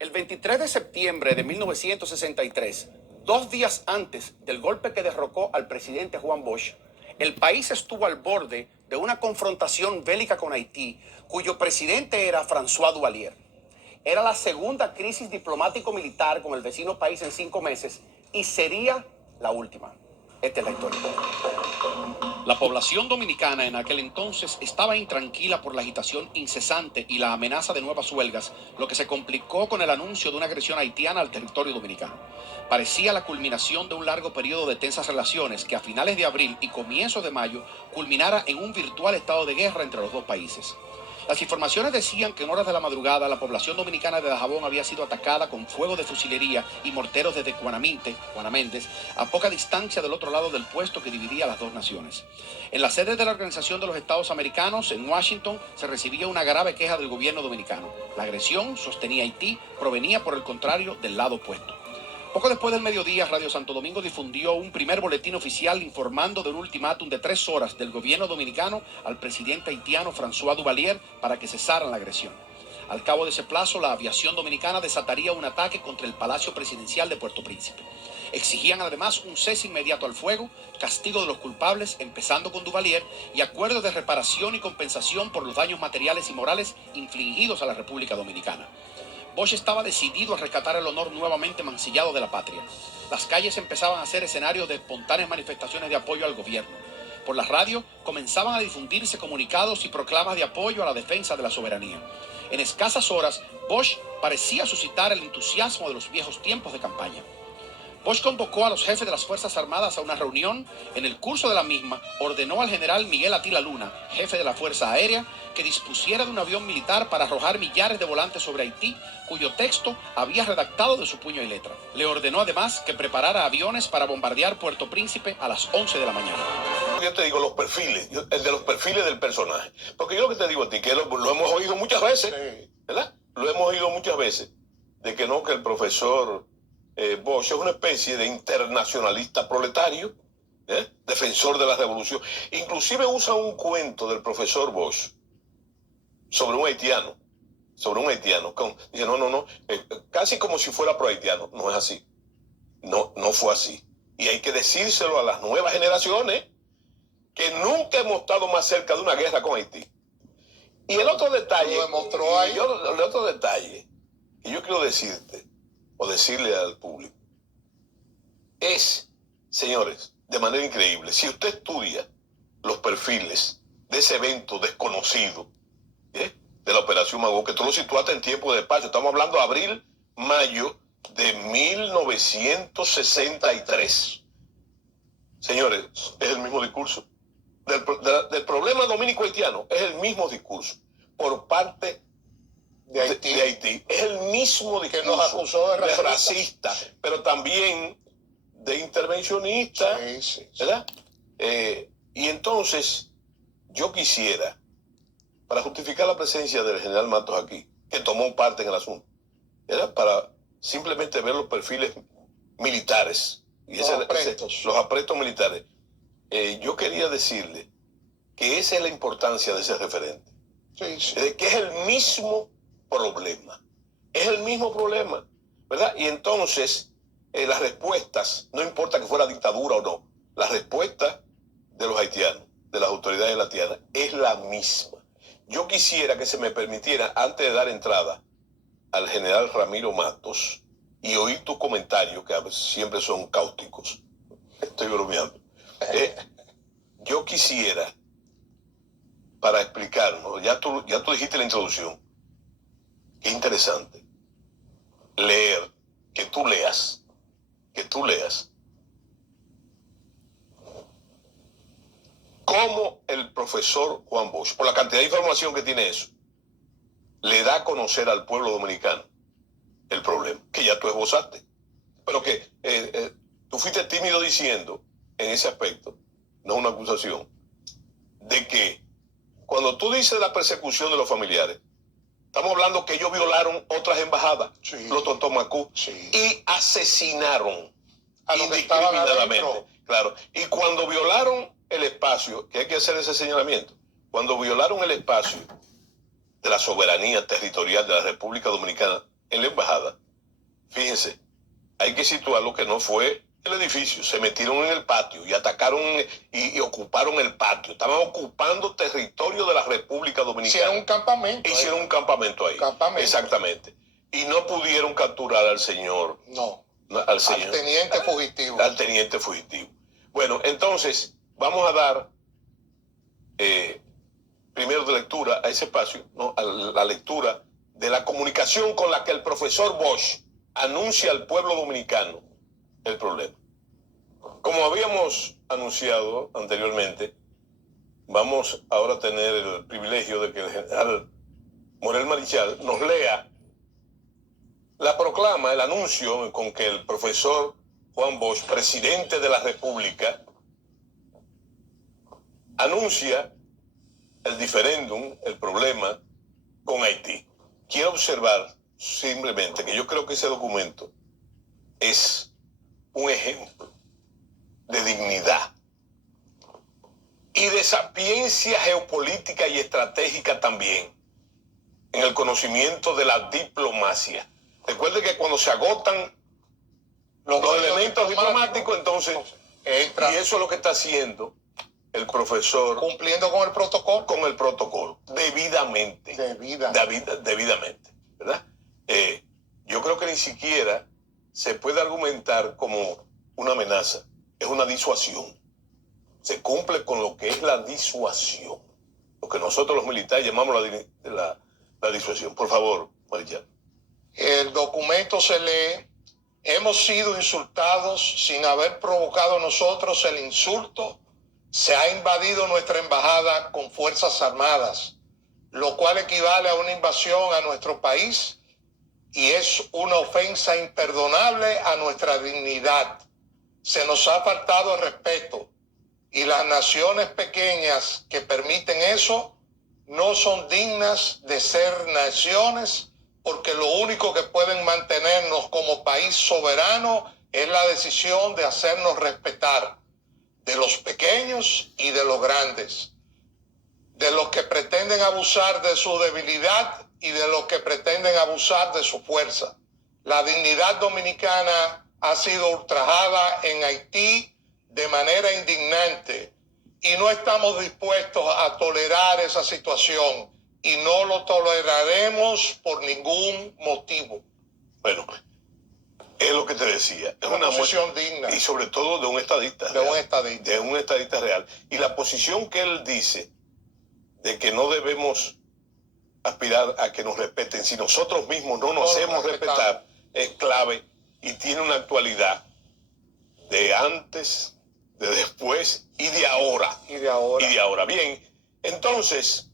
El 23 de septiembre de 1963, 2 días antes del golpe que derrocó al presidente Juan Bosch, el país estuvo al borde de una confrontación bélica con Haití, cuyo presidente era François Duvalier. Era la segunda crisis diplomático-militar con el vecino país en 5 meses y sería la última. Esta es la historia. La población dominicana en aquel entonces estaba intranquila por la agitación incesante y la amenaza de nuevas huelgas, lo que se complicó con el anuncio de una agresión haitiana al territorio dominicano. Parecía la culminación de un largo periodo de tensas relaciones que a finales de abril y comienzos de mayo culminara en un virtual estado de guerra entre los dos países. Las informaciones decían que en horas de la madrugada la población dominicana de Dajabón había sido atacada con fuego de fusilería y morteros desde Juana Méndez, a poca distancia del otro lado del puesto que dividía las dos naciones. En la sede de la Organización de los Estados Americanos, en Washington, se recibía una grave queja del gobierno dominicano. La agresión, sostenía Haití, provenía por el contrario del lado opuesto. Poco después del mediodía, Radio Santo Domingo difundió un primer boletín oficial informando de un ultimátum de 3 horas del gobierno dominicano al presidente haitiano François Duvalier para que cesaran la agresión. Al cabo de ese plazo, la aviación dominicana desataría un ataque contra el Palacio Presidencial de Puerto Príncipe. Exigían además un cese inmediato al fuego, castigo de los culpables, empezando con Duvalier, y acuerdos de reparación y compensación por los daños materiales y morales infligidos a la República Dominicana. Bosch estaba decidido a rescatar el honor nuevamente mancillado de la patria. Las calles empezaban a ser escenarios de espontáneas manifestaciones de apoyo al gobierno. Por la radio comenzaban a difundirse comunicados y proclamas de apoyo a la defensa de la soberanía. En escasas horas, Bosch parecía suscitar el entusiasmo de los viejos tiempos de campaña. Bosch convocó a los jefes de las Fuerzas Armadas a una reunión. En el curso de la misma, ordenó al general Miguel Atila Luna, jefe de la Fuerza Aérea, que dispusiera de un avión militar para arrojar millares de volantes sobre Haití, cuyo texto había redactado de su puño y letra. Le ordenó además que preparara aviones para bombardear Puerto Príncipe a las 11 de la mañana. Yo te digo los perfiles, el de los perfiles del personaje. Porque yo lo que te digo a ti, que lo hemos oído muchas veces, ¿verdad? Lo hemos oído muchas veces, de que no, que el profesor Bosch es una especie de internacionalista proletario, defensor de la revolución. Inclusive usa un cuento del profesor Bosch sobre un haitiano. Dice, no, casi como si fuera pro-haitiano. No es así. No fue así. Y hay que decírselo a las nuevas generaciones, que nunca hemos estado más cerca de una guerra con Haití. Y el otro detalle, lo demostró ahí. el otro detalle que yo quiero decirte, o decirle al público, es, señores, de manera increíble, si usted estudia los perfiles de ese evento desconocido, de la Operación Mago, que tú lo situaste en tiempo de despacho, estamos hablando de abril, mayo de 1963. Señores, es el mismo discurso. Del problema dominico-haitiano es el mismo discurso por parte de Haití. Es el mismo discurso que nos acusó de racista, pero también de intervencionista, sí. ¿verdad? Y entonces yo quisiera, para justificar la presencia del general Matos aquí, que tomó parte en el asunto, era para simplemente ver los perfiles militares y los aprestos militares. Yo quería decirle que esa es la importancia de ese referente. Sí. Que es el mismo problema. Es el mismo problema, ¿verdad? Y entonces, las respuestas, no importa que fuera dictadura o no, la respuesta de los haitianos, de las autoridades haitianas, es la misma. Yo quisiera que se me permitiera, antes de dar entrada al general Ramiro Matos, y oír tus comentarios, que siempre son cáusticos. Estoy bromeando. Yo quisiera, para explicarnos, ya tú dijiste la introducción, qué interesante, que tú leas, cómo el profesor Juan Bosch, por la cantidad de información que tiene eso, le da a conocer al pueblo dominicano el problema, que ya tú esbozaste, pero que tú fuiste tímido diciendo, en ese aspecto, no es una acusación, de que cuando tú dices la persecución de los familiares, estamos hablando que ellos violaron otras embajadas, los Totomacú, y asesinaron indiscriminadamente. Claro. Y cuando violaron el espacio, que hay que hacer ese señalamiento, cuando violaron el espacio de la soberanía territorial de la República Dominicana, en la embajada, fíjense, hay que situar lo que no fue el edificio. Se metieron en el patio y atacaron y ocuparon el patio. Estaban ocupando territorio de la República Dominicana. Hicieron un campamento. Hicieron un campamento ahí. Campamento. Exactamente. Y no pudieron capturar al señor. No. Al señor. Al teniente fugitivo. Al teniente fugitivo. Bueno, entonces vamos a dar primero de lectura a ese espacio, ¿no? A la lectura de la comunicación con la que el profesor Bosch anuncia al pueblo dominicano el problema. Como habíamos anunciado anteriormente, vamos ahora a tener el privilegio de que el general Morel Marichal nos lea la proclama, el anuncio con que el profesor Juan Bosch, presidente de la República, anuncia el diferéndum, el problema con Haití. Quiero observar simplemente que yo creo que ese documento es un ejemplo de dignidad y de sapiencia geopolítica y estratégica también en el conocimiento de la diplomacia. Recuerde que cuando se agotan los elementos diplomáticos, entonces entra. Y eso es lo que está haciendo el profesor. Cumpliendo con el protocolo. Con el protocolo, debidamente. Debidamente, ¿verdad? Yo creo que ni siquiera se puede argumentar como una amenaza, es una disuasión. Se cumple con lo que es la disuasión, lo que nosotros los militares llamamos la disuasión. Por favor, Marichal. El documento se lee: hemos sido insultados sin haber provocado nosotros el insulto. Se ha invadido nuestra embajada con fuerzas armadas, lo cual equivale a una invasión a nuestro país y es una ofensa imperdonable a nuestra dignidad. Se nos ha faltado el respeto y las naciones pequeñas que permiten eso no son dignas de ser naciones, porque lo único que pueden mantenernos como país soberano es la decisión de hacernos respetar, de los pequeños y de los grandes, de los que pretenden abusar de su debilidad y de los que pretenden abusar de su fuerza. La dignidad dominicana ha sido ultrajada en Haití de manera indignante y no estamos dispuestos a tolerar esa situación y no lo toleraremos por ningún motivo. Bueno, es lo que te decía. Es una posición digna. Y sobre todo de un estadista. De un estadista. De un estadista real. Y la posición que él dice de que no debemos aspirar a que nos respeten si nosotros mismos no nos hacemos respetar es clave y tiene una actualidad de antes, de después y de ahora. Y de ahora. Y de ahora. Bien, entonces,